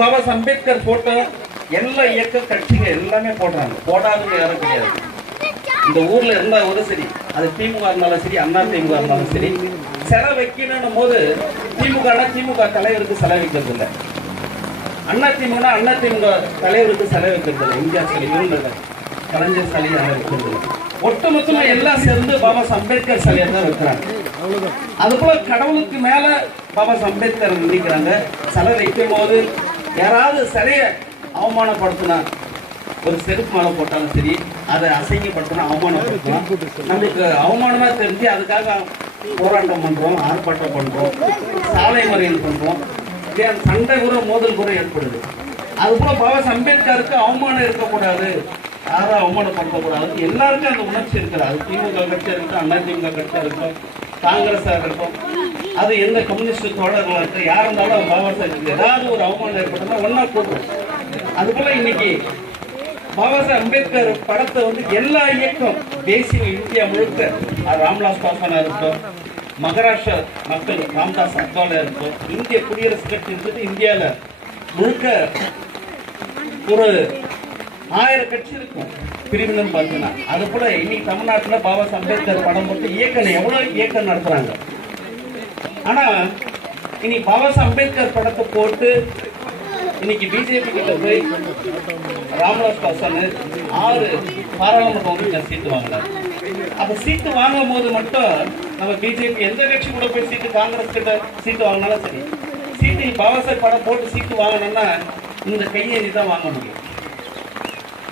Baba Ambedkar photo எல்லா இயக்க கட்சிங்க எல்லாமே போடுறாங்க போடாதவங்க யாரும் கிடையாது. இந்த ஊர்ல இருந்தா ஒரு சரி அது திமுக இருந்தாலும் சரி அண்ணா திமுக இருந்தாலும் சரி சிலை வைக்கணும் போது திமுக திமுக தலைவருக்கு சிலை வைக்கிறது இல்லை அண்ணா திமுக அண்ணா திமுக தலைவருக்கு சிலை வைக்கிறது இல்லை இந்தியா சிலை கலைஞர் சிலையை யாரும் வைக்கிறது இல்லை ஒட்டுமொத்தமா எல்லாம் சேர்ந்து பாபா அம்பேத்கர் சிலையை தான் வைக்கிறாங்க. அது போல கடவுளுக்கு மேல பாபா அம்பேத்கர் நினைக்கிறாங்க. சிலை வைக்கும் போது யாராவது சிலையை அவமானப்படுத்தினா ஒரு செருப்பு மாலை போட்டாலும் சரி அதை அசைங்கப்படுத்தினா அவமானப்படுத்தலாம் நம்மளுக்கு அவமானமா தெரிஞ்சு அதுக்காக போராட்டம் பண்றோம் ஆர்ப்பாட்டம் பண்றோம் சாலை மறியல் பண்றோம். ஏன் சண்டை கூட மோதல் கூட ஏற்படுது. அது போல பாபா அம்பேத்கருக்கு அவமானம் இருக்கக்கூடாது. யாரும் அவமானப்படுத்தக்கூடாது. எல்லாருக்கும் அந்த உணர்ச்சி இருக்கிறது. அது திமுக கட்சியா இருக்கட்டும் அண்ணா திமுக கட்சியா இருக்கட்டும் காங்கிரஸா இருக்கட்டும் அது எந்த கம்யூனிஸ்ட் தோழர்களா இருக்கட்டும் யார் இருந்தாலும் பாபா சாஹேப் ஏதாவது ஒரு அவமானம் ஏற்பட்டதா ஒன்னா கூடுறோம் அது போல இன்னைக்கு பாபா சாஹேப் அம்பேத்கர் படத்தை வந்து எல்லா இயக்கம் தேசிய இந்தியா முழுக்க ராம்லாஸ் பாசனாக பாஸ்வானா இருக்கட்டும் மகாராஷ்டிரா மக்கள் ராம்தாஸ் அத்வாலா இருக்கட்டும் இந்திய குடியரசு கட்சி இருந்தது இந்தியாவில் முழுக்க ஒரு ஆயிரம் கட்சி இருக்கும். பிரிவினம் பார்த்தீங்கன்னா. அது போல இன்னைக்கு தமிழ்நாட்டில் பாபா சாஹேப் அம்பேத்கர் படம் போட்டு இயக்கம் எவ்வளோ இயக்கம் நடத்துகிறாங்க ஆனா இனி பாபா அம்பேத்கர் படத்தை போட்டு இன்னைக்கு பிஜேபி கிட்ட போய் ராமதாஸ் பாசன் ஆறு பாராளுமன்ற உறுப்பினர் சீட்டு வாங்கினார் அப்ப சீட்டு வாங்கும் போது மட்டும் நம்ம பிஜேபி எந்த கட்சி கூட போய் சீட்டு காங்கிரஸ் கிட்ட சீட்டு வாங்கினாலும் சரி சீட்டு பாபா சாஹேப் படம் போட்டு சீட்டு வாங்கணும்னா இந்த கையை நீ தான் வாங்க முடியும்.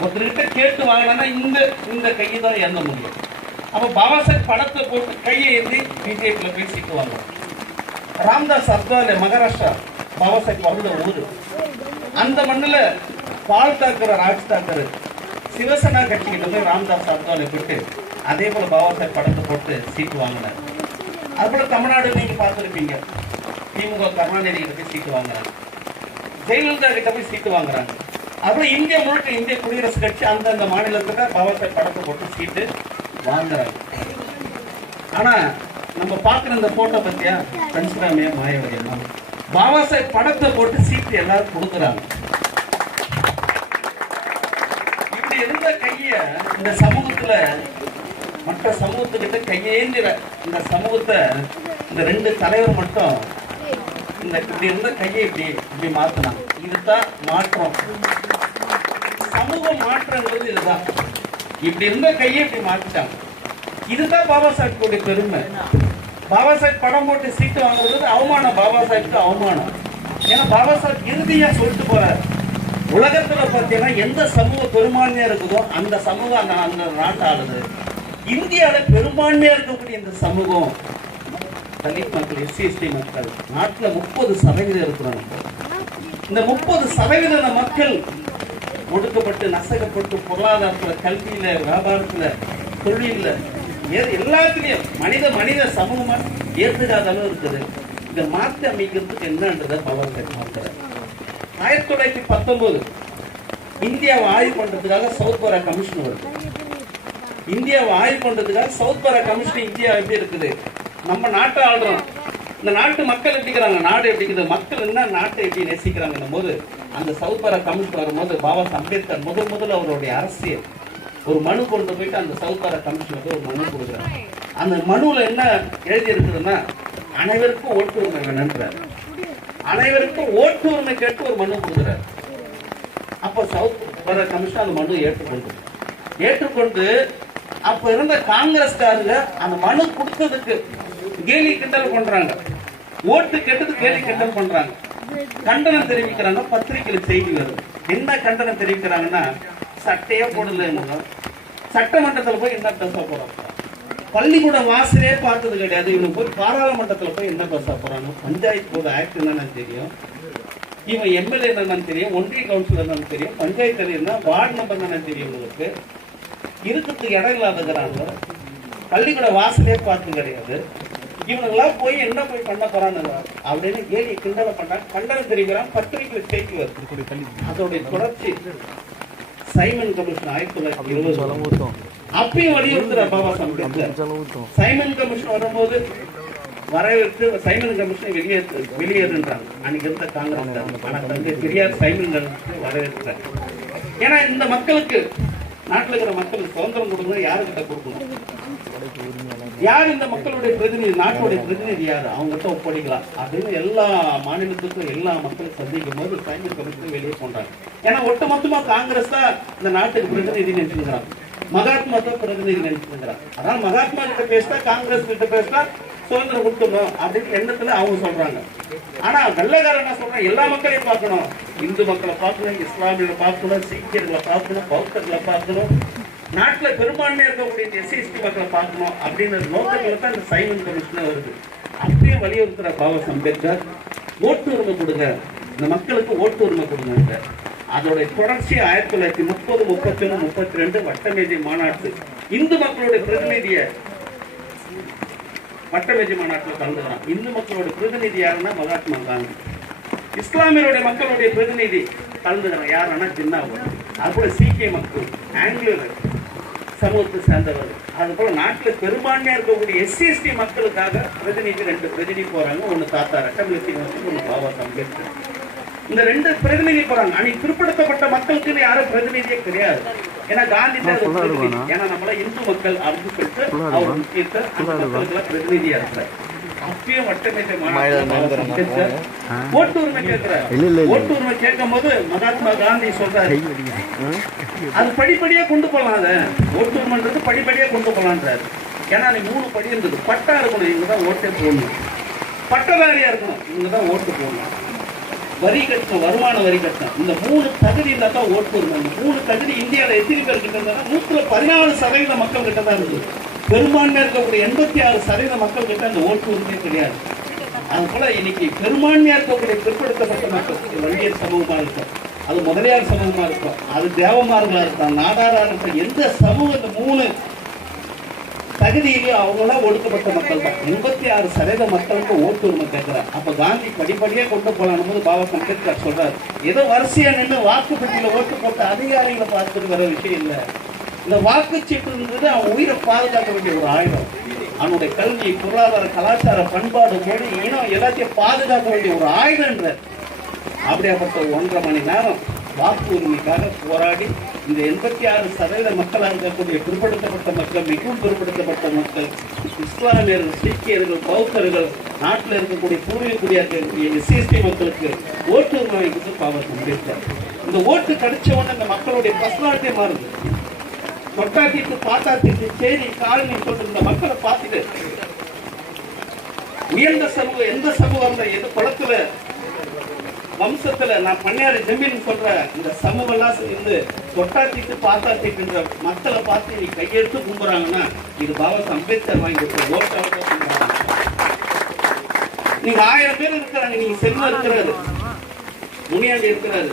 ஒருத்தர்கிட்ட கேட்டு வாங்கினா இந்த இந்த கையை தான் ஏந்த முடியும். அப்ப பாபா சாஹேப் படத்தை போட்டு கையை ஏந்தி பிஜேபியில் போய் சீட்டு வாங்கணும் ராம்தாஸ் அத்வாலே மகாராஷ்டிரா பாபா சாஹிப் அவரோட ஊர். அந்த மண்ணில் பால் தாக்கர் ராஜ் தாக்கர் சிவசேனா கட்சிக்கிட்ட போய் ராம்தாஸ் அத்வாலே போட்டு அதே போல் பாபா சாஹிப் படத்தை போட்டு சீட்டு வாங்கினார். அதுபோல் தமிழ்நாடு நீங்கள் பார்த்துருப்பீங்க. திமுக கருணாநிதி கிட்ட போய் சீட்டு வாங்குறாங்க. ஜெயலலிதா கிட்ட போய் சீட்டு வாங்குறாங்க. அப்புறம் இந்தியா முழுக்க இந்திய குடியரசு கட்சி அந்தந்த மாநிலத்துக்கு பாபா சாஹேப் படத்தை போட்டு சீட்டு வாங்குறாங்க. ஆனால் நம்ம பார்க்குற இந்த போட்டோ பத்தியா? பஞ்சராமியா மாயவதி எல்லாம் பாபா சாஹேப் படத்தை போட்டு சீட்டு எல்லாரும் கொடுக்குறாங்க. இப்படி இருந்த கைய இந்த சமூகத்துல மற்ற சமூகத்துக்கிட்ட கையேந்திர இந்த சமூகத்தை இந்த ரெண்டு தலைவர் மட்டும் இந்த இப்படி இருந்த கையை இப்படி இப்படி மாத்தினான் இதுதான் மாற்றம். சமூக மாற்றங்கிறது இதுதான். இப்படி இருந்த கையை இப்படி மாத்திட்டாங்க. இதுதான் பாபா சாஹிப் பெருமை. பாபா சாஹிப் படம் போட்டு சீட்டு வாங்குறது அவமானம் பாபா சாஹிப்க்கு அவமானம். ஏன்னா பாபா சாஹிப் இறுதியாக சொல்லிட்டு போறாரு. உலகத்துல பார்த்தீங்கன்னா எந்த சமூக பெரும்பான்மையா இருக்குதோ அந்த சமூகம் அந்த அந்த நாட்டு ஆளுது. பெரும்பான்மையாக பெரும்பான்மையா இருக்கக்கூடிய இந்த சமூகம் தலித் மக்கள் எஸ்சி எஸ்டி மக்கள் நாட்டில் முப்பது சதவீதம் இருக்கிறாங்க. இந்த முப்பது சதவீத மக்கள் ஒடுக்கப்பட்டு நசகப்பட்டு பொருளாதாரத்தில் கல்வியில் வியாபாரத்தில் தொழிலில் எல்லாத்துலேயும் மனித மனித சமூகமாக ஏற்றுக்காத அளவு இருக்குது. இதை மாற்றி அமைக்கிறதுக்கு என்னன்றதை பவர் மாத்துறாரு ஆயிரத்தி தொள்ளாயிரத்தி பத்தொன்பது இந்தியாவை ஆய்வு பண்ணுறதுக்காக சவுத் கோரா கமிஷன் வருது. இந்தியாவை ஆய்வு பண்ணுறதுக்காக சவுத் கோரா கமிஷன் இந்தியா எப்படி இருக்குது? நம்ம நாட்டை ஆள்றோம். இந்த நாட்டு மக்கள் எப்படி இருக்கிறாங்க? நாடு எப்படிக்குது மக்கள் என்ன நாட்டை எப்படி நேசிக்கிறாங்க போது அந்த சவுத் கோரா கமிஷன் வரும்போது பாபா அம்பேத்கர் முதல் முதல்ல அவருடைய அரசியல் ஒரு மனு கொண்டு போயிட்டு அந்த சவுக்கார கமிஷனுக்கு ஒரு மனு கொடுக்குறாங்க அந்த மனுவில் என்ன எழுதி இருக்குதுன்னா அனைவருக்கும் ஓட்டுரிமை வேணுன்றார் அனைவருக்கும் ஓட்டுரிமை கேட்டு ஒரு மனு கொடுக்குறாரு. அப்ப சவுத் வர கமிஷன் அந்த மனு ஏற்றுக்கொண்டு ஏற்றுக்கொண்டு அப்ப இருந்த காங்கிரஸ்காரங்க அந்த மனு கொடுத்ததுக்கு கேலி கிண்டல் பண்றாங்க. ஓட்டு கேட்டது கேலி கிண்டல் பண்றாங்க. கண்டனம் தெரிவிக்கிறாங்க பத்திரிகையில் செய்தி வருது. என்ன கண்டனம் தெரிவிக்கிறாங்கன்னா சட்டையே போடல சட்டமன்றத்தில் போய் என்ன பேச போறோம் பள்ளிக்கூட வாசலே பார்த்தது கிடையாது. இவனுக்கு போய் பாராளுமன்றத்தில் போய் என்ன பேச போறாங்க? பஞ்சாயத்து போர்டு ஆக்ட் என்னன்னு தெரியும். இவன் எம்எல்ஏ என்னன்னு தெரியும். ஒன்றிய கவுன்சிலர் என்னன்னு தெரியும். பஞ்சாயத்து என்ன? வார்டு நம்பர் என்னன்னு தெரியும் உங்களுக்கு. இருக்கிறதுக்கு இடம் இல்லாதுங்கிறாங்க பள்ளிக்கூட வாசலே பார்த்து கிடையாது. இவனுங்களாம் போய் என்ன போய் பண்ண போறான்னு அப்படின்னு கேலி கிண்டலை பண்ணா கண்டனம் தெரிவிக்கிறான். பத்திரிகையில் செய்தி வருது அதோடைய தொடர்ச்சி. சைமன் கமிஷன் ஆயிரத்தி தொள்ளாயிரத்தி இருபது. அப்பயும் வலியுறுத்துற பாபா சாஹேப் சைமன் கமிஷன் வரும்போது வரவேற்று சைமன் கமிஷனை வெளியேற்று வெளியேறுன்றாங்க. அன்னைக்கு இருந்த காங்கிரஸ் ஆனா தந்தை பெரியார் சைமன் கமிஷனை வரவேற்றார். ஏன்னா இந்த மக்களுக்கு நாட்டில் இருக்கிற மக்களுக்கு சுதந்திரம் கொடுக்கணும் யாருக்கிட்ட கொடுக்கணும்? யார் இந்த மக்களுடைய பிரதிநிதி? நாட்டுடைய பிரதிநிதி யார்? அவங்ககிட்ட ஒப்படைக்கலாம். அப்படின்னு எல்லா மாநிலத்துக்கும் எல்லா மக்களும் சந்திக்கும் போது சைமன் கமிஷன் வெளியே போன்றாங்க ஏன்னா ஒட்டுமொத்தமா காங்கிரஸ் தான் இந்த நாட்டுக்கு பிரதிநிதி நினைச்சுக்கிறாங்க மகாத்மா தான் பிரதிநிதி நினைச்சுக்கிறாங்க அதனால மகாத்மா கிட்ட பேசினா காங்கிரஸ் கிட்ட பேசினா சுதந்திரம் கொடுத்துடணும் அப்படின்னு எண்ணத்துல அவங்க சொல்றாங்க. ஆனா வெள்ளைக்காரன் என்ன சொல்றாங்க எல்லா மக்களையும் பார்க்கணும். இந்து மக்களை பார்க்கணும் இஸ்லாமியர்களை பார்க்கணும் சீக்கியர்களை பார்க்கணும் பௌத்தர்களை பார்க்கணும். நாட்டுல பெரும்பான்மையா இருக்கக்கூடிய எஸ்சி எஸ்டி மக்களை பார்க்கணும் அப்படின்ற நோக்கத்துல தான் இந்த சைமன் கமிஷன் வருது. அப்படியே வலியுறுத்துற பாபா அம்பேத்கர் ஓட்டு உரிமை கொடுங்க. இந்த மக்களுக்கு ஓட்டு உரிமை கொடுங்க அதோட தொடர்ச்சி ஆயிரத்தி தொள்ளாயிரத்தி முப்பது முப்பத்தி ஒன்று முப்பத்தி ரெண்டு வட்டமேஜை மாநாட்டு இந்து மக்களுடைய பிரதிநிதியை வட்டமேஜை மாநாட்டில் கலந்துக்கிறான். இந்து மக்களோட பிரதிநிதி யாருன்னா மகாத்மா காந்தி. இஸ்லாமியருடைய மக்களுடைய பிரதிநிதி கலந்துக்கிறான். யாருன்னா ஜின்னாவும் அதுபோல சீக்கிய மக்கள் ஆங்கிலர் சமூகத்தை சேர்ந்தவர்கள். அது போல நாட்டில் பெரும்பான்மையா இருக்கக்கூடிய எஸ்சி எஸ்டி மக்களுக்காக பிரதிநிதி ரெண்டு பிரதிநிதி போறாங்க. ஒன்னு தாத்தா ரட்டமலத்தி ஒன்று பாபா அம்பேத்கர். இந்த ரெண்டு பிரதிநிதி போறாங்க. அன்னைக்கு பிற்படுத்தப்பட்ட மக்களுக்குன்னு யாரும் பிரதிநிதியே கிடையாது. ஏன்னா காந்தி ஏன்னா நம்மள இந்து மக்கள் அப்படின்னு சொல்லிட்டு அவர் முக்கியத்தை அந்த மக்களுக்கு பிரதிநிதியா இருக்கிறார் அப்பயும் வட்டமேஜை மாநாட்டில் அம்பேத்கர் ஓட்டு உரிமை கேட்கிறார் ஓட்டு உரிமை கேட்கும் போது மகாத்மா காந்தி சொல்றாரு. அது படிப்படியா கொண்டு போகலாம் அதை. ஓட்டு உரிமைன்றது படிப்படியா கொண்டு போகலான்றாரு ஏன்னா நீ மூணு படி இருந்தது. பட்டா இருக்கணும். இவங்க தான் ஓட்டே போடணும். பட்டதாரியா இருக்கணும். இவங்க தான் ஓட்டு போடணும். வரி கட்டணம் வருமான வரி கட்டணம். இந்த மூணு தகுதி இருந்தா தான் ஓட்டு இந்த மூணு தகுதி இந்தியாவில் எத்தனை பேர் கிட்ட இருந்தா நூற்றுல பதினாலு சதவீத மக்கள் கிட்ட தான் இருந்தது. பெரும்பான்மையாக இருக்கக்கூடிய எண்பத்தி ஆறு சதவீத மக்கள் கிட்ட அந்த ஓட்டு உரிமை கிடையாது. அது போல இன்னைக்கு பெரும்பான்மையாக இருக்கக்கூடிய பிற்படுத்தப்பட்ட மக்கள் வன்னியர் சமூகமா இருக்கும் அது முதலியார் சமூகமா இருக்கும் அது தேவமார்களா இருக்கும் நாடாரா இருக்கும் எந்த சமூகம் இந்த மூணு தகுதியிலையும் அவங்களாம் ஒடுக்கப்பட்ட மக்கள் தான். எண்பத்தி ஆறு சதவீத மக்களுக்கு ஓட்டு உரிமை கேட்கிறார். அப்ப காந்தி படிப்படியா கொண்டு போலாம் போது பாபா அம்பேத்கர் சொல்றாரு. ஏதோ வரிசையா நின்று வாக்குப்பட்டியில ஓட்டு போட்டு அதிகாரிகளை பார்த்துட்டு வர விஷயம் இல்லை. இந்த வாக்குச்சீட்டுன்றது அவன் உயிரை பாதுகாக்க வேண்டிய ஒரு ஆயுதம். அவனுடைய கல்வி பொருளாதார கலாச்சார பண்பாடு மொழி இனம் எல்லாத்தையும் பாதுகாக்க வேண்டிய ஒரு ஆயுதன்ற. அப்படியாப்பட்ட ஒன்றரை மணி நேரம் வாக்கு உரிமைக்காக போராடி இந்த எண்பத்தி ஆறு சதவீத மக்களாக இருக்கக்கூடிய பிற்படுத்தப்பட்ட மக்கள் மிகவும் பிற்படுத்தப்பட்ட மக்கள் இஸ்லாமியர்கள் சீக்கியர்கள் பௌத்தர்கள் நாட்டில் இருக்கக்கூடிய பூர்வீக குடியாக்கக்கூடிய எஸ்சிஎஸ்டி மக்களுக்கு ஓட்டு உரிமை கொடுத்து பாவத்தை முடித்தார் இந்த ஓட்டு கிடைச்ச உடனே இந்த மக்களுடைய பர்சனாலிட்டி மாறுது. தொட்டாத்திட்டு பாத்தாத்திட்டு சேரி காலனி சொல்ற இந்த மக்களை பார்த்துட்டு உயர்ந்த சமூகம் எந்த சமூகம் எந்த எது குளத்துல வம்சத்துல நான் பண்ணையாறு ஜமீன் சொல்ற இந்த சமூகம் எல்லாம் இருந்து தொட்டாத்திட்டு பாத்தாத்திட்டுன்ற மக்களை பார்த்து நீ கையெழுத்து கும்புறாங்கன்னா இது பாபா அம்பேத்கர் வாங்கி கொடுத்த ஓட்டாவது நீங்க ஆயிரம் பேர் இருக்கிறாங்க நீங்க செல்வம் இருக்கிறாரு. முனியாண்டி இருக்கிறாரு.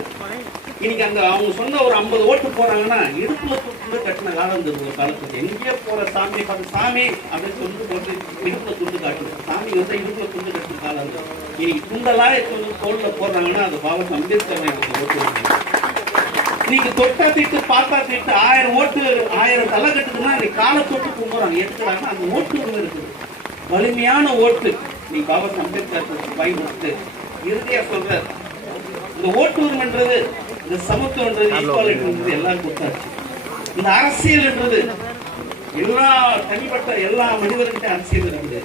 இன்னைக்கு அந்த அவங்க சொன்ன ஒரு ஐம்பது ஓட்டு போறாங்கன்னா இடுப்புல துண்டு கட்டின காலம் இருந்தது ஒரு காலத்துக்கு. எங்கேயோ போற சாமி பார்த்து சாமி அப்படின்னு சொல்லி போட்டு இடுப்புல துண்டு காட்டுது. சாமி வந்து இடுப்புல துண்டு கட்டின காலம் இருந்தது இன்னைக்கு துண்டெல்லாம் எடுத்து தோல்ல போடுறாங்கன்னா அது பாபா அம்பேத்கர் எனக்கு ஓட்டு இன்னைக்கு தொட்டா திட்டு பார்த்தா திட்டு ஆயிரம் ஓட்டு ஆயிரம் தலை கட்டுதுன்னா இன்னைக்கு காலை தொட்டு கும்புறாங்க எடுக்கிறாங்கன்னா அந்த ஓட்டு ஒன்று இருக்குது. வலிமையான ஓட்டு. நீ பாபா அம்பேத்கர் பயன்படுத்து இறுதியா சொல்ற இந்த ஓட்டுரிமைன்றது இந்த சமத்துவன்றது ஈக்குவாலிட்டின்றது எல்லாம் கொடுத்தாச்சு. இந்த அரசியல்ன்றது எல்லா தனிப்பட்ட எல்லா மனிதர்கிட்ட அரசியல் இருக்குது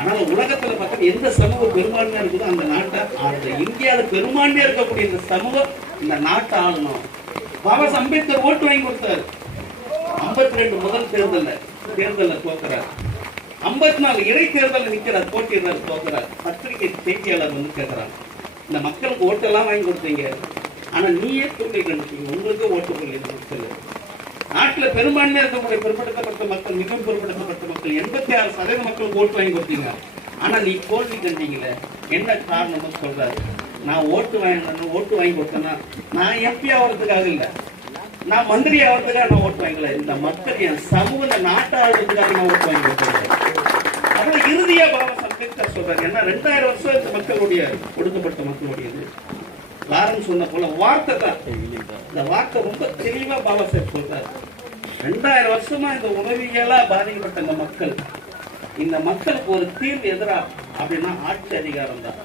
ஆனால் உலகத்துல பார்த்தா எந்த சமூகம் பெரும்பான்மையா இருக்குதோ அந்த நாட்டை அந்த இந்தியாவில் பெரும்பான்மையா இருக்கக்கூடிய இந்த சமூகம் இந்த நாட்டை ஆளணும் பாபா அம்பேத்கர் ஓட்டு வாங்கி கொடுத்தாரு. ஐம்பத்தி ரெண்டு முதல் தேர்தல்ல தேர்தல்ல தோக்குறாரு. ஐம்பத்தி நாலு இடைத்தேர்தல் நிக்கிறார் போட்டியிடுறாரு தோக்குறார். பத்திரிகை செய்தியாளர் வந்து கேட்கிறாங்க இந்த மக்களுக்கு ஓட்டெல்லாம் வாங்கி கொடுத்தீங்க. ஆனா நீயே தோல்வி கண்டுட்டீங்க உங்களுக்கு ஓட்டு கொள்ளைன்னு நாட்டில் நாட்டுல பெரும்பான்மையா இருக்கக்கூடிய பிற்படுத்தப்பட்ட மக்கள் மிகவும் பிற்படுத்தப்பட்ட மக்கள் எண்பத்தி ஆறு சதவீத மக்களுக்கு ஓட்டு வாங்கி கொடுத்தீங்க. ஆனா நீ தோல்வி கண்டீங்களே என்ன காரணம்னு சொல்றாரு. நான் ஓட்டு வாங்கி ஓட்டு வாங்கி கொடுத்தேன்னா நான் எம்பி ஆகிறதுக்காக இல்லை. நான் மந்திரி ஆகிறதுக்காக நான் ஓட்டு வாங்கல. இந்த மக்கள் என் சமூக இந்த நாட்டை ஆளுறதுக்காக நான் ஓட்டு வாங்கி கொடுத்தேன் அதனால இறுதியா பாபா சம்பேத்கர் சொல்றாரு ஏன்னா ரெண்டாயிரம் வருஷம் இந்த மக்களுடைய ஒடுக்கப்பட்ட மக்களுடையது. லாரன்ஸ் சொன்ன போல வார்த்தை தான். இந்த வார்த்தை ரொம்ப தெளிவா பாபா சாஹேப் சொல்றாரு. ரெண்டாயிரம் வருஷமா இந்த உணவியலா பாதிக்கப்பட்ட இந்த மக்கள். இந்த மக்களுக்கு ஒரு தீர்வு எதிரா அப்படின்னா ஆட்சி அதிகாரம் தான்.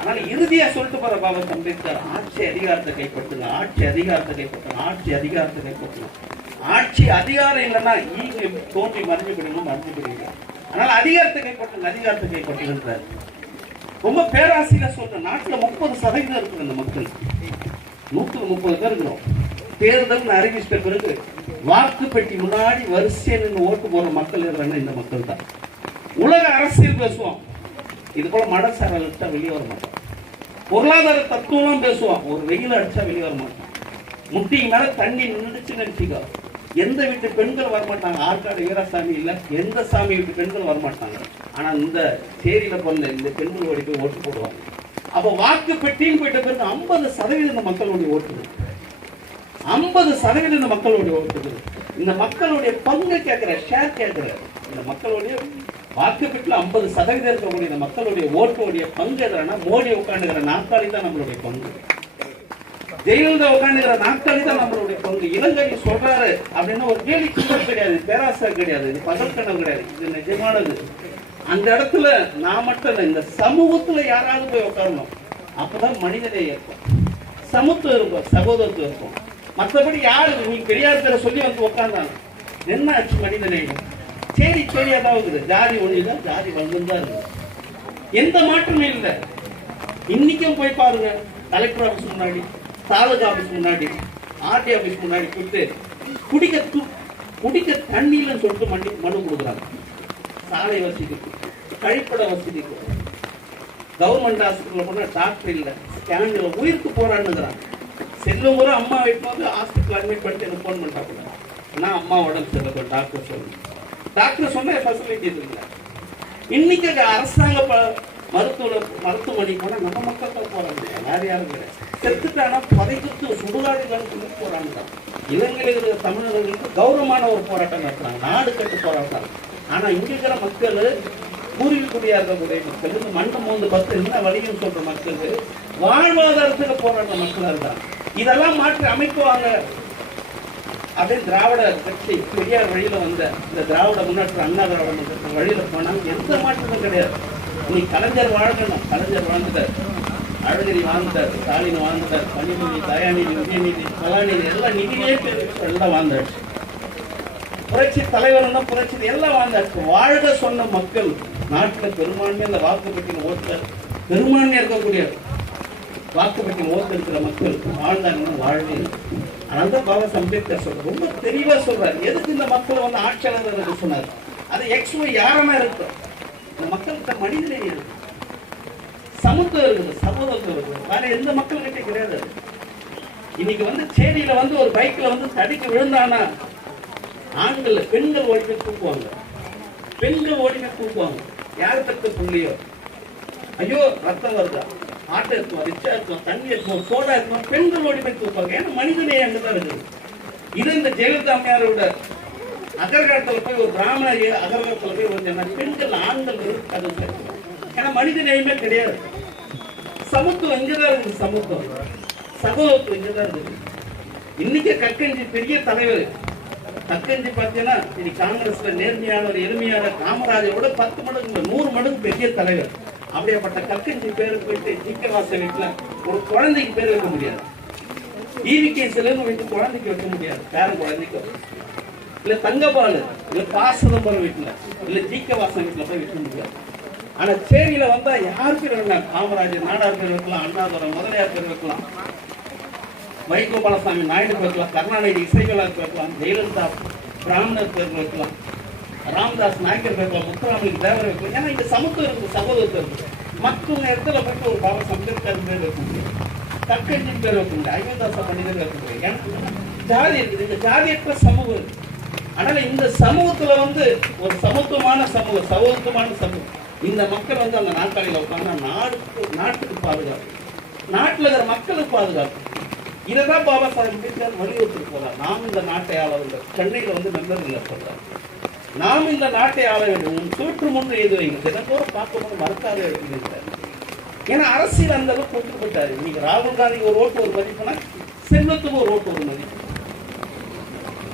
ஆனால் இறுதியா சொல்லிட்டு போற பாபா அம்பேத்கர் ஆட்சி அதிகாரத்தை கைப்பற்றுங்க ஆட்சி அதிகாரத்தை கைப்பற்றுங்க ஆட்சி அதிகாரத்தை கைப்பற்றுங்க. ஆட்சி அதிகாரம் இல்லைன்னா ஈங்க தோன்றி மறைஞ்சு போயிடுங்க மறைஞ்சு போயிடுங்க அதனால அதிகாரத்தை கைப்பற்றுங்க அதிகாரத்தை கைப்பற்றுங்கன்றார். ரொம்ப பேராசையில சொல்றேன் நாட்டுல முப்பது சதவீதம் இருக்குது இந்த மக்கள். நூற்றுக்கு முப்பது பேர் இருக்கிறோம். தேர்தல் அறிவிச்சிட்ட பிறகு வாக்கு பெட்டி முன்னாடி வரிசையை நின்று ஓட்டு போற மக்கள் இருக்கிறாங்க இந்த மக்கள் தான் உலக அரசியல் பேசுவோம். இது போல மடசாரல் அடிச்சா வெளியே வர மாட்டோம். பொருளாதார தத்துவம் பேசுவோம். ஒரு வெயில் அடிச்சா வெளியே வர மாட்டோம். முட்டிக்கு மேல தண்ணி நின்றுச்சு நினைச்சுக்கோ. எந்த வீட்டு பெண்கள் வரமாட்டாங்க? ஆற்காடு வீராசாமி இல்லை எந்த சாமி வீட்டு பெண்கள் வரமாட்டாங்க? ஆனா இந்த சேரியில் பிறந்த இந்த பெண்கள் ஓடி போய் ஓட்டு போடுவாங்க. அப்போ வாக்கு பெட்டின்னு போயிட்ட பிறகு ஐம்பது சதவீதம் மக்களுடைய ஓட்டு ஐம்பது சதவீதம் இந்த மக்களுடைய ஓட்டு இந்த மக்களுடைய பங்கு கேட்குற ஷேர் கேட்குற இந்த மக்களுடைய வாக்கு பெட்டில ஐம்பது சதவீதம் இருக்கக்கூடிய இந்த மக்களுடைய ஓட்டுடைய பங்கு எதுனா மோடி உட்காந்துக்கிற நாற்காலி தான் நம்மளுடைய பங்கு. ஜெயலலிதா உட்காந்துக்கிற நாட்கள் தான் நம்மளுடைய பங்கு. இலங்கை சொல்றாரு அப்படின்னு ஒரு கேலி கிண்டல் கிடையாது பேராசை கிடையாது இது பகல் கிடையாது இது நிஜமானது. அந்த இடத்துல நான் மட்டும் இல்லை இந்த சமூகத்துல யாராவது போய் உட்காரணும். அப்பதான் மனிதநேயம் இருக்கும் சமத்துவம் இருக்கும் சகோதரத்துவம் இருக்கும். மற்றபடி யாரு? நீ பெரியார் பேரை சொல்லி வந்து உட்கார்ந்தாங்க என்ன ஆச்சு மனிதநேயம் சரி சரி அதான் இருக்குது ஜாதி ஒண்ணுதான் ஜாதி வளர்ந்துதான் இருக்குது. எந்த மாற்றமும் இல்லை. இன்னைக்கும் போய் பாருங்க கலெக்டர் ஆஃபீஸ் முன்னாடி. தாலுகா ஆபீஸ் முன்னாடி ஆர்டி ஆபீஸ் முன்னாடி போயிட்டு குடிக்க குடிக்க தண்ணி இல்லைன்னு சொல்லிட்டு மண்ணி மனு கொடுக்குறாங்க. சாலை வசதிக்கு கழிப்பட வசதிக்கு கவர்மெண்ட் ஹாஸ்பிட்டலில் போனால் டாக்டர் இல்லை ஸ்கேனில் உயிருக்கு போராடுங்கிறாங்க செல்லும் போது அம்மா வைக்கும்போது ஹாஸ்பிட்டல் அட்மிட் பண்ணிட்டு எனக்கு ஃபோன் பண்ணிட்டாங்க நான் அம்மா உடம்பு சரியில்லை டாக்டர் சொல்லணும் டாக்டர் சொன்ன ஃபெசிலிட்டி இல்லை. இன்னைக்கு அரசாங்க ப- மருத்துவ மருத்துவமனை போனா நம்ம மக்கள் தான் போறாங்க. வேற யாரும் கிடையாது செத்துட்டானா பதைக்குத்து சுடுகாடுகள் சொல்லி போறாங்க. இலங்கையில் இருக்கிற தமிழர்களுக்கு கௌரவமான ஒரு போராட்டம் நடத்துறாங்க. நாடு கட்டு போராட்டம் ஆனா இங்க இருக்கிற மக்கள் பூர்வீக குடியா இருக்கக்கூடிய மக்கள் இந்த மண்டம் மூந்து பத்து என்ன வழியும் சொல்ற மக்களுக்கு வாழ்வாதாரத்துக்கு போராடுற மக்களா இருக்காங்க இதெல்லாம் மாற்றி அமைக்குவாங்க அதே திராவிட கட்சி பெரியார் வழியில வந்த இந்த திராவிட முன்னேற்ற அண்ணா திராவிட முன்னேற்ற வழியில போனாங்க. எந்த மாற்றமும் கிடையாது. நீ கலைஞர் வாழணும் கலைஞர் வாழ்ந்துட்டார் அழகிரி வாழ்ந்துட்டார் ஸ்டாலின் வாழ்ந்துட்டார் பனிமொழி தயாநிதி உதயநிதி கலாநிதி எல்லாம் நிதியே எல்லாம் வாழ்ந்தாச்சு. புரட்சி தலைவர்னா புரட்சி எல்லாம் வாழ்ந்தாச்சு. வாழ்க சொன்ன மக்கள் நாட்டில் பெரும்பான்மை இந்த வாக்குப்பட்டியல் ஓட்டுற பெரும்பான்மை இருக்கக்கூடிய வாக்குப்பட்டியல் ஓட்டு இருக்கிற மக்கள் வாழ்ந்தாங்கன்னு வாழ்வே இல்லை. அதனால தான் பாபா அம்பேத்கர் சொல்றாரு. ரொம்ப தெளிவா சொல்றாரு. எதுக்கு இந்த மக்கள் வந்து ஆட்சியாளர் சொன்னார்? அது எக்ஸ்போ யாரமா இருக்கும் இந்த மக்கள்கிட்ட மனிதநேயம் இருக்கு சமத்துவம் இருக்குது சகோதரத்துவம் இருக்குது. வேற எந்த மக்கள் கிட்ட கிடையாது. இன்னைக்கு வந்து சேரியில வந்து ஒரு பைக்ல வந்து தடுக்கி விழுந்தானா ஆண்கள் பெண்கள் ஓடிக்க போய் தூக்குவாங்க. பெண்கள் ஓடிக்க போய் தூக்குவாங்க. யார் பெற்ற புள்ளியோ? ஐயோ ரத்தம் வருதா? ஆட்டை இருக்கும் ரிச்சா இருக்கும் தண்ணி இருக்கும் சோடா இருக்கும் பெண்கள் ஓடி போய் தூக்குவாங்க. ஏன்னா மனிதநேயம் அங்கதான் இருக்குது. இது இந்த ஜெயலலிதா அம்மையாரோட அகர்காலத்துல போய் ஒரு பிராமண அகர்காலத்துல போய் ஒரு பெண்கள் ஆண்கள் அது ஏன்னா மனித நேயமே கிடையாது. சமத்துவம் இங்கதான் இருக்குது சமத்துவம். சகோதரத்துவம் இங்கதான் இருக்குது. இன்னைக்கு கக்கஞ்சி பெரிய தலைவர். கக்கஞ்சி பார்த்தீங்கன்னா இன்னைக்கு காங்கிரஸ்ல நேர்மையான ஒரு எளிமையான காமராஜரோட பத்து மடங்கு நூறு மடங்கு பெரிய தலைவர். அப்படியேப்பட்ட கக்கஞ்சி பேரு போயிட்டு ஜிக்கவாச வீட்டுல ஒரு குழந்தைக்கு பேர் வைக்க முடியாது. ஈவிகே சிலர்னு வைத்து குழந்தைக்கு வைக்க முடியாது. பேரன் குழந்தைக்கு இல்ல தங்கபாலு இல்ல பாசதம்பரம் வீட்டுல இல்ல ஜிக்க வாசன் வீட்டுல போய் வைக்க முடியாது. ஆனா சேரியில வந்தா யாருக்கு வேணாம் காமராஜர் நாடார் பேர் வைக்கலாம் அண்ணாதுரம் முதலியார் பேர் வைக்கலாம் வைகோபாலசாமி நாயுடு வைக்கலாம் கருணாநிதி இசைகளாக்கு வைக்கலாம் ஜெயலலிதா பிராமணர் பேர் வைக்கலாம் ராமதாஸ் நாயக்கர் வைக்கலாம் முத்துராமலிங்க தேவர் வைக்கலாம் ஏன்னா இந்த சமத்துவம் இருக்குது சகோதரத்தை இருக்குது மற்றவங்க இடத்துல போயிட்டு ஒரு பாபா அம்பேத்கர் பேர் வைக்க முடியும் தக்கஞ்சின் பேர் வைக்க முடியும் அயோத்தாச பண்டிதர் வைக்க முடியும் ஏன்னா ஜாதி இருக்குது. இந்த ஜாதியற்ற சமூகம் இருக்கு. அதனால இந்த சமூகத்துல வந்து ஒரு சமத்துவமான சமூகம் சமத்துவமான சமூகம். இந்த மக்கள் வந்து அந்த நாற்காலியில் உட்காந்து நாட்டுக்கு நாட்டுக்கு பாதுகாப்பு. நாட்டில் இருக்கிற மக்களுக்கு பாதுகாப்பு. இதைதான் பாபா சாஹிப் அம்பேத்கர் வலியுறுத்தி போறார். நாம் இந்த நாட்டை ஆள வேண்டும். சென்னையில் வந்து மெம்பர்கள் சொல்றார். நாம் இந்த நாட்டை ஆள வேண்டும். சூற்று முன்று எது வைங்க தினத்தோறும் பார்க்கும்போது மறக்காத இருக்கிறார் ஏன்னா அரசியல் அந்த அளவுக்கு கொண்டு போட்டாரு இன்னைக்கு ராகுல் காந்திக்கு ஒரு ஓட்டு ஒரு மதிப்புனா செல்வத்துக்கு ஒரு ஓட்டு ஒரு மதிப்பு.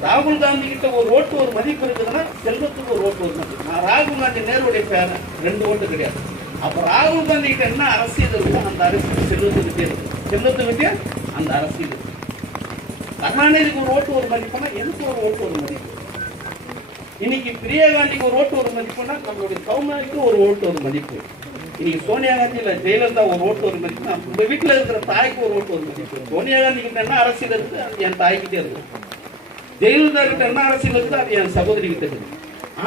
ராகுல் காந்தி கிட்ட ஒரு ஓட்டு ஒரு மதிப்பு இருக்குதுன்னா செல்வத்துக்கு ஒரு ஓட்டு ஒரு மதிப்பு. நான் ராகுல் காந்தி நேருடைய பேரன். ரெண்டு ஓட்டு கிடையாது. அப்போ ராகுல் காந்தி கிட்ட என்ன அரசியல் இருக்கோ அந்த அரசியல் செல்வத்துக்கிட்டே இருக்கு செல்வத்துக்கிட்டே அந்த அரசியல் இருக்கு. கருணாநிதிக்கு ஒரு ஓட்டு ஒரு மதிப்புனா எனக்கு ஒரு ஓட்டு ஒரு மதிப்பு? இன்னைக்கு பிரியா காந்திக்கு ஒரு ஓட்டு ஒரு மதிப்புனா நம்மளுடைய கவுனாவுக்கு ஒரு ஓட்டு ஒரு மதிப்பு. இன்னைக்கு சோனியா காந்தி இல்ல ஜெயலலிதா ஒரு ஓட்டு ஒரு மதிப்புனா உங்க வீட்டுல இருக்கிற தாய்க்கு ஒரு ஓட்டு ஒரு மதிப்பு. சோனியா காந்தி கிட்ட என்ன அரசியல் இருக்கு? அது என் தாய்க்கிட்டே இருக்கு. ஜெயலலிதா கிட்ட என்ன அரசியல் இருக்கு அது என் சகோதரி கிட்ட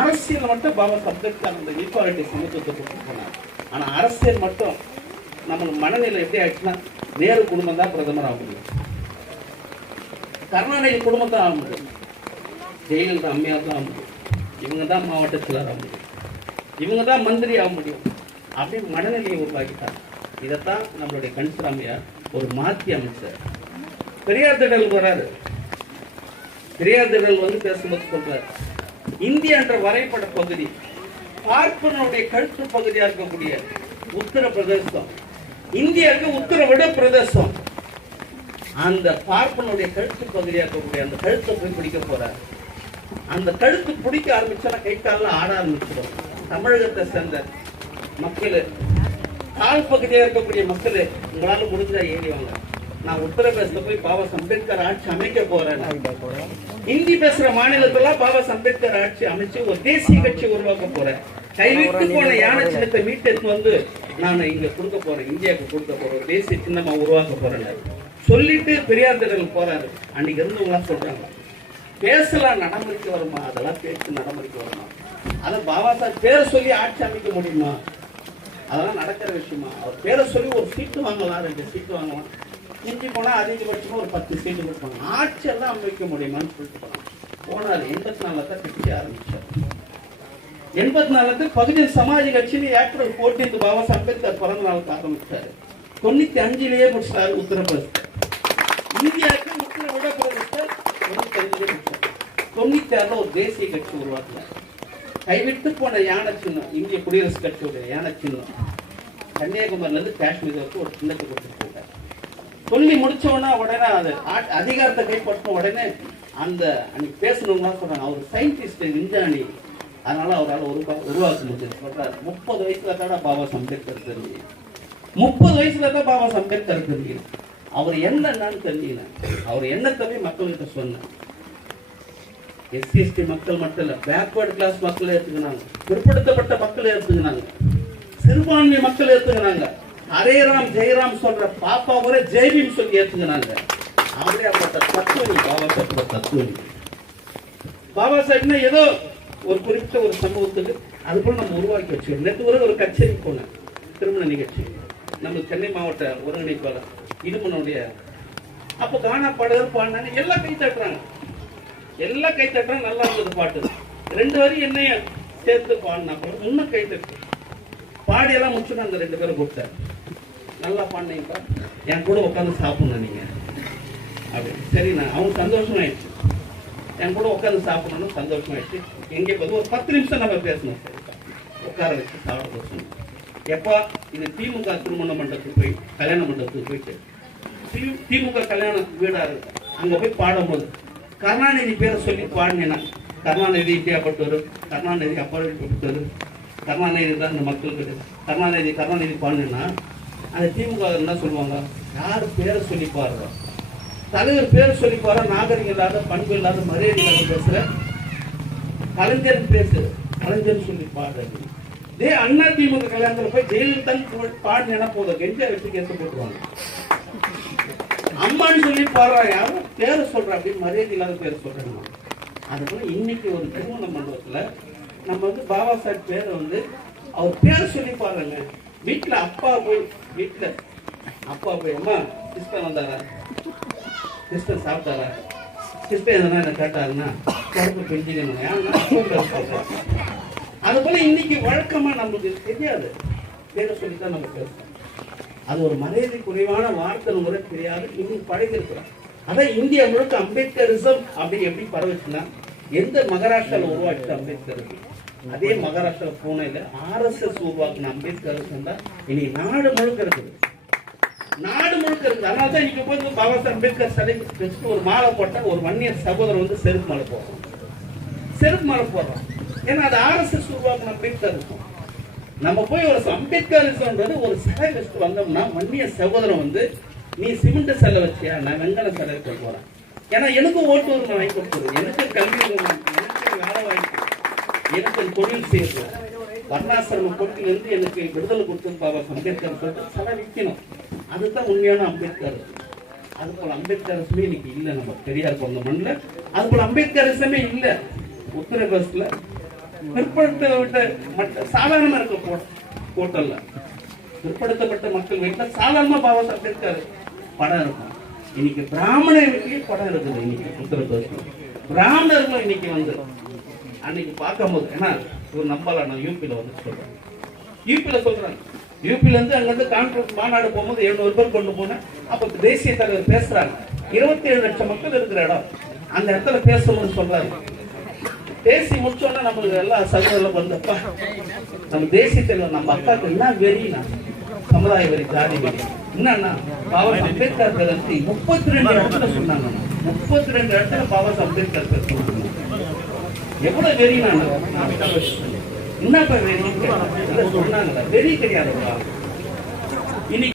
அரசியல் மட்டும் பாபா சப்ஜெக்ட் அந்த ஈக்குவாலிட்டி சமத்துவத்தை கொடுத்து போனார் ஆனா அரசியல் மட்டும் நம்ம மனநிலை எப்படி ஆயிடுச்சுன்னா நேரு குடும்பம் தான் பிரதமர் ஆக முடியும். கருணாநிதி குடும்பம் தான் ஆக முடியும். ஜெயலலிதா அம்மையார் தான் ஆக முடியும். இவங்க தான் மாவட்ட செயலர் ஆக முடியும். இவங்க தான் மந்திரி ஆக முடியும். அப்படின்னு மனநிலையை உருவாக்கிட்டாங்க. இதைத்தான் நம்மளுடைய கன்சிராமையார் ஒரு மாற்றி அமைச்சர். பெரியார் திடலுக்கு வராரு. பெரியார் வந்து பேசும்போது சொல்றாரு. இந்தியா என்ற வரைபட பகுதி பார்ப்பனுடைய கழுத்து பகுதியா இருக்கக்கூடிய உத்தரப்பிரதேசம். இந்தியாவுக்கு உத்தரவிட பிரதேசம். அந்த பார்ப்பனுடைய கழுத்து பகுதியா இருக்கக்கூடிய அந்த கழுத்தை போய் பிடிக்க போறாரு. அந்த கழுத்து பிடிக்க ஆரம்பிச்சா கை காலில் ஆட ஆரம்பிச்சிடும். தமிழகத்தை சேர்ந்த மக்கள் கால் பகுதியா இருக்கக்கூடிய மக்கள் உங்களால முடிஞ்சா ஏறி வாங்க. நான் உத்தரப்பிரதேசத்துல போய் பாபா அம்பேத்கர் ஆட்சி அமைக்க போறேன். ஹிந்தி பேசுற மாநிலத்துல பாபா அம்பேத்கர் ஆட்சி அமைச்சு ஒரு தேசிய கட்சி உருவாக்க போறேன். கைவிட்டு போன யானை சின்னத்தை மீட்டெடுத்து வந்து நான் இங்க கொடுக்க போறேன். இந்தியாவுக்கு கொடுக்க போறேன். தேசிய சின்னமா உருவாக்க போறேன் சொல்லிட்டு பெரியார் திடல் போறாரு. அன்னைக்கு இருந்தவங்களா சொல்றாங்க. பேசலாம் நடைமுறைக்கு வருமா? அதெல்லாம் பேச்சு நடைமுறைக்கு வருமா? அதை பாபா சாஹேப் பேரை சொல்லி ஆட்சி அமைக்க முடியுமா? அதெல்லாம் நடக்கிற விஷயமா? அவர் பேரை சொல்லி ஒரு சீட்டு வாங்கலாம் ரெண்டு சீட்டு வாங்கலாம். மிஞ்சி போனால் அதிகபட்சமாக ஒரு பத்து சீட்டு கொடுப்பாங்க ஆட்சி எல்லாம் அமைக்க முடியுமான்னு சொல்லிட்டு போனாங்க போனார் எண்பத்தி நாலில் தான் கட்சி ஆரம்பிச்சார். எண்பத்தி நாலுல பகுஜன் சமாஜ் கட்சின்னு ஏப்ரல் ஃபோர்டீன்த் பாபா அம்பேத்கர் பிறந்த நாளுக்கு ஆரம்பித்தார் தொண்ணூத்தி அஞ்சுலேயே முடிச்சார் உத்தரப்பிரதேச இந்தியாவுக்கு உத்தரவிட பிரதேச தொண்ணூத்தி அஞ்சுலயே தொண்ணூற்றி தொண்ணூத்தி ஆறுல ஒரு தேசிய கட்சி உருவாக்குனார். கைவிட்டு போன யானை சின்னம் இந்திய குடியரசு கட்சியுடைய யானை சின்னம். கன்னியாகுமரியிலேருந்து காஷ்மீர் வரைக்கும் ஒரு சின்னத்தை கொடுத்துட்டு போட்டார். சொல்லி முடிச்ச உடனே அது அதிகாரத்தை கைப்பற்ற உடனே அந்த அன்னைக்கு பேசணும்னா சொல்றாங்க. அவர் சயின்டிஸ்ட் விஞ்ஞானி. அதனால அவரால் உருவா உருவாக்க முடிஞ்சது. சொல்றாரு முப்பது வயசுல தான் பாபா அம்பேத்கர் தெரிஞ்சு முப்பது வயசுல தான் பாபா அம்பேத்கர் தெரிஞ்சு அவர் என்னன்னான்னு என்னன்னு அவர் எண்ணத்தை மக்கள்கிட்ட சொன்னேன் எஸ்சி எஸ்டி மக்கள் மட்டும் இல்லை பேக்வர்ட் கிளாஸ் மக்கள் ஏத்துக்கினாங்க பிற்படுத்தப்பட்ட மக்கள் ஏத்துக்கினாங்க சிறுபான்மை மக்கள் ஏத்துக்கினாங்க ஹரேராம் ஜெயராம் சொல்ற பாப்பா முறை ஜெய்பீம் சொல்லி ஏத்துக்கினாங்க. அப்படியாப்பட்ட தத்துவனி பாபா சாஹிப் தத்துவனி பாபா சாஹிப்னா ஏதோ ஒரு குறிப்பிட்ட ஒரு சமூகத்துக்கு அது போல நம்ம உருவாக்கி வச்சுக்கணும். நேற்று ஒரு ஒரு கச்சேரி போனேன். திருமண நிகழ்ச்சி. நம்ம சென்னை மாவட்ட ஒருங்கிணைப்பாளர் இடுமனுடைய அப்போ கானா பாடகர் பாடினாங்க. எல்லாம் கை தட்டுறாங்க. எல்லாம் கை தட்டுறாங்க. நல்லா இருந்தது பாட்டு. ரெண்டு வரையும் என்னையும் சேர்த்து பாடினா கூட இன்னும் கை தட்டு. பாடியெல்லாம் முடிச்சுட்டு அந்த ரெண்டு பேரும் கூப்பிட்டார் நல்லா பாடினீங்கப்பா என் கூட உட்காந்து சாப்பிடணும் நீங்கள் அப்படி. சரிண்ணா அவங்க சந்தோஷமாயிடுச்சு. என் கூட உட்காந்து சாப்பிடணும் சந்தோஷமாயிடுச்சு. எங்கே பார்த்து ஒரு பத்து நிமிஷம் நம்ம பேசணும். சார் உட்கார வச்சு சாப்பிட சொன்னோம் எப்போ இது திமுக திருமண மண்டபத்துக்கு போய் கல்யாண மண்டபத்துக்கு போயிட்டு. திமுக கல்யாண வீடாக இருக்கு. அங்கே போய் பாடும்போது கருணாநிதி பேரை சொல்லி பாடினேன்னா கருணாநிதி இப்படியாப்பட்டவர். கருணாநிதி அப்பாற்பட்டவர் கருணாநிதி தான் இந்த மக்களுக்கு கருணாநிதி கருணாநிதி பாடினேன்னா அந்த திமுக என்ன சொல்லுவாங்க. யார் பேரை சொல்லி பாடுறோம் தலைவர் பேர் சொல்லி போற நாகரிகம் இல்லாத பண்பு இல்லாத மரியாதை இல்லாத பேசுற? கலைஞர் பேசு. கலைஞர் சொல்லி பாடுறது. இதே அண்ணா திமுக கல்யாணத்தில் போய் ஜெயலலிதா பாடினா போதும். கெஞ்சா வச்சு கேச போட்டுருவாங்க. அம்மான்னு சொல்லி பாடுறான் யாரும் பேரை சொல்ற அப்படின்னு மரியாதை இல்லாத பேர் சொல்றாங்க அது போல இன்னைக்கு ஒரு திருமண மண்டபத்தில் நம்ம வந்து பாபா சாஹிப் பேரை வந்து அவர் பேரை சொல்லி பாடுறாங்க. வீட்டில் அப்பா போய் வீட்டில் அப்பா போய் அம்மா சிஸ்டர் வந்தாரா? சிஸ்டர் சாப்பிட்டாரா? சிஸ்டர் எதனா என்ன கேட்டாருன்னா கருப்பு பெஞ்சிக்கணும் அது போல இன்னைக்கு வழக்கமாக நமக்கு தெரியாது. பேரை சொல்லித்தான் நம்ம பேசுறோம். அது ஒரு மரியாதை குறைவான வார்த்தை முறை தெரியாது. இன்னும் பழகிருக்கிறோம் அதான் இந்தியா முழுக்க அம்பேத்கரிசம் அப்படி எப்படி பரவச்சுன்னா எந்த மகாராஷ்டிராவில் உருவாச்சு அம்பேத்கர்? அதே மகாராஷ்டிரா பூனேல ஆர்எஸ்எஸ் உருவாக்குன அம்பேத்கர் தான் இனி நாடு முழுக்க இருக்குது. நாடு முழுக்க இருக்கு அதனால தான் இன்னைக்கு போய் பாபா சாஹேப் அம்பேத்கர் சிலை ஒரு மாலை போட்டா ஒரு வன்னியர் சகோதரர் வந்து செருப்பு மலை போடுறோம் செருப்பு மலை போடுறோம் ஏன்னா அது ஆர்எஸ்எஸ் உருவாக்கின அம்பேத்கர். இருக்கும் நம்ம போய் ஒரு அம்பேத்கரிசம்ன்றது ஒரு சிலை வச்சுட்டு வந்தோம்னா வன்னிய சகோதரன் வந்து நீ சிமெண்ட் செல்ல வச்சியா? நான் வெங்கல செல்ல வைக்க போறேன். ஏன்னா எனக்கும் ஓட்டு உரிமை வாங்கி கொடுத்துருது எனக்கு கல்வி உரிமை, எனக்கு வேலை வாங்கி எனக்கு ஒரு தொழில் செய்யறது வர்ணாசிரம கொண்டு வந்து எனக்கு விடுதலை கொடுத்து பாபா அம்பேத்கர் சொல்லிட்டு சிலை விற்கணும் அதுதான் உண்மையான அம்பேத்கர். அது போல அம்பேத்கரசுமே இன்னைக்கு இல்லை நம்ம பெரியார் பிறந்த மண்ணில் அது போல அம்பேத்கரிசமே இல்லை. உத்தரப்பிரதேசத்தில் பிற்படுத்தப்பட்ட மற்ற சாதாரணமாக இருக்க போ பிற்படுத்தப்பட்ட மக்கள் வீட்டில் சாதாரணமாக பாபா அம்பேத்கர் படம் இருக்கும். இன்னைக்கு பிராமண வீட்லேயும் படம் இருக்குது இன்னைக்கு உத்தரப்பிரதேசம் பிராமணர்களும் இன்னைக்கு வந்து அன்னைக்கு பார்க்கும்போது ஏன்னா ஒரு நம்பல நான் யூபியில் வந்து சொல்கிறேன் யூபியில சொல்கிறாங்க யூபிலேருந்து அங்கேருந்து கான்ஃபரன்ஸ் மாநாடு போகும்போது எழுநூறு பேர் கொண்டு போனேன். அப்போ தேசிய தலைவர் பேசுகிறாங்க இருபத்தி ஏழு லட்சம் மக்கள் இருக்கிற இடம். அந்த இடத்துல பேசணும்னு சொல்கிறாரு பேசி முடிச்சோன்னா நம்மளுக்கு எல்லாம் சகோதரில் வந்தப்பா நம்ம தேசிய தலைவர் நம்ம அக்காவுக்கு என்ன வெறினா சமுதாய வரி ஜாதி வரி என்னன்னா பாபா அம்பேத்கர் பேர் முப்பத்தி ரெண்டு இடத்துல சொன்னாங்க. முப்பத்தி ரெண்டு இடத்துல பாபா அம்பேத்கர் சொன்னாங்க. எவ்வளவு வெறி நான்? என்னப்பா வெறி? சொன்னாங்க வெறி கிடையாதுப்பா இன்னைக்கு